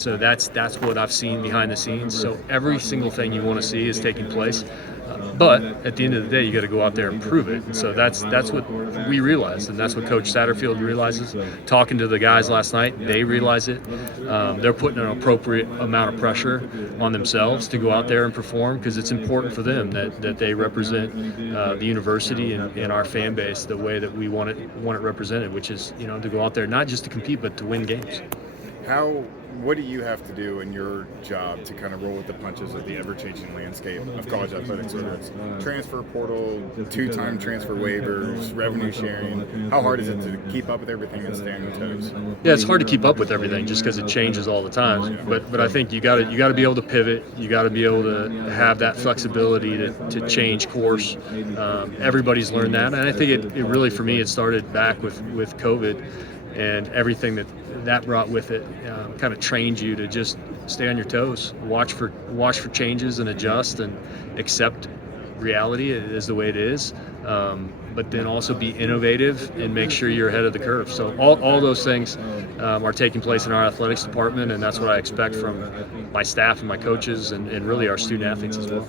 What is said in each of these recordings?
So that's what I've seen behind the scenes. So every single thing you want to see is taking place. But at the end of the day, you got to go out there and prove it. And so that's what we realized, and that's what Coach Satterfield realizes. Talking to the guys last night, they realize it. They're putting an appropriate amount of pressure on themselves to go out there and perform because it's important for them that they represent the university and our fan base the way that we want it represented, which is to go out there not just to compete but to win games. What do you have to do in your job to kind of roll with the punches of the ever-changing landscape of college athletics, whether it's transfer portal, two-time transfer waivers, revenue sharing? How hard is it to keep up with everything and stay on your toes? Yeah, it's hard to keep up with everything just because it changes all the time. But I think you got to be able to pivot. You got to be able to have that flexibility to change course. Everybody's learned that, and I think it really for me it started back with COVID and everything that brought with it. Kind of trained you to just stay on your toes, watch for changes and adjust and accept reality is the way it is. But then also be innovative and make sure you're ahead of the curve. So all those things are taking place in our athletics department, and that's what I expect from my staff and my coaches and really our student athletes as well.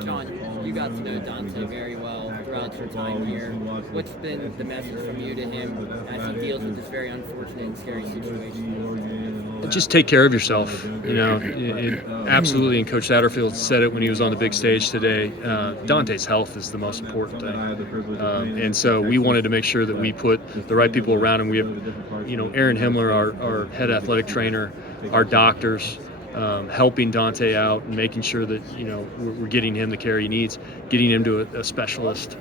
John, you got to know Dante very well throughout your time here. What's been the message from you to him as he deals with this very unfortunate and scary situation? Just take care of yourself. Absolutely, and Coach Satterfield said it when he was on the big stage today. Dante's health is the most important thing, and so we wanted to make sure that we put the right people around him. We have, Aaron Himmler, our head athletic trainer, our doctors, helping Dante out and making sure that we're getting him the care he needs, getting him to a specialist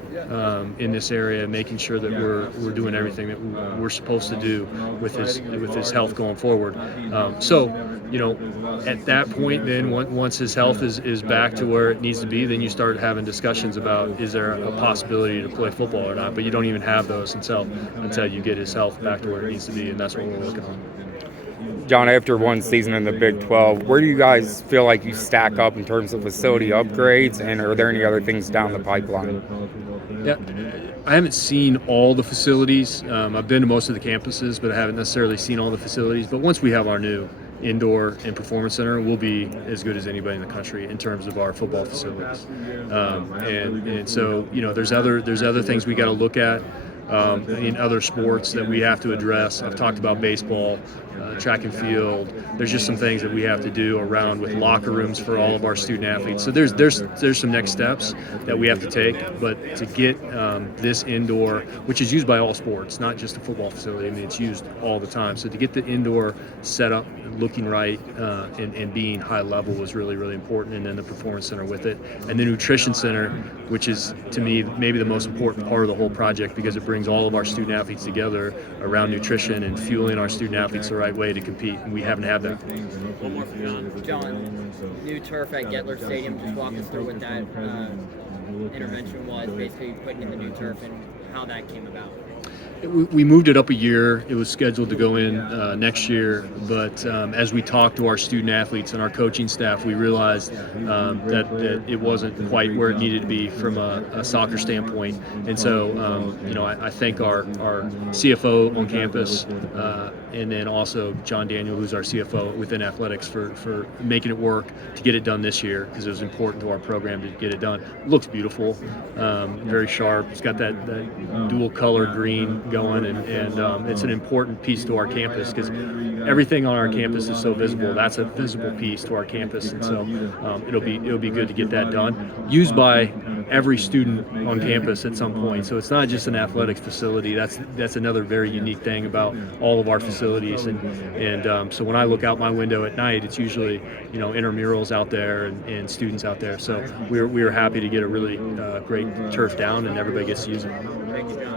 in this area, making sure that we're doing everything that we're supposed to do with his health going forward. At that point, then once his health is back to where it needs to be, then you start having discussions about is there a possibility to play football or not. But you don't even have those until you get his health back to where it needs to be, and that's what we're looking on. John, after one season in the Big 12, where do you guys feel like you stack up in terms of facility upgrades, and are there any other things down the pipeline? Yeah, I haven't seen all the facilities. I've been to most of the campuses, but I haven't necessarily seen all the facilities. But once we have our new indoor and performance center, we'll be as good as anybody in the country in terms of our football facilities. And so, there's other things we got to look at. In other sports that we have to address. I've talked about baseball, track and field. There's just some things that we have to do around with locker rooms for all of our student athletes. So there's some next steps that we have to take. But to get this indoor, which is used by all sports, not just a football facility. I mean, it's used all the time. So to get the indoor set up, looking right, and being high level was really, really important. And then the performance center with it, and the nutrition center, which is to me maybe the most important part of the whole project because it brings all of our student athletes together around nutrition and fueling our student athletes the right way to compete, and we haven't had that. One more for John. New turf at Gettler Stadium. Just walk us through what that intervention was, basically putting in the new turf and how that came about. We moved it up a year. It was scheduled to go in next year, but as we talked to our student athletes and our coaching staff, we realized that it wasn't quite where it needed to be from a soccer standpoint. And so, I thank our CFO on campus, and then also John Daniel, who's our CFO within athletics, for making it work to get it done this year because it was important to our program to get it done. It looks beautiful, very sharp. It's got that dual color green going, and it's an important piece to our campus because everything on our campus is so visible. That's a visible piece to our campus, and so it'll be good to get that done. Used by every student on campus at some point, so it's not just an athletics facility. That's another very unique thing about all of our facilities, and so when I look out my window at night, it's usually intramurals out there and students out there. So we are happy to get a really great turf down, and everybody gets to use it. Thank you, John.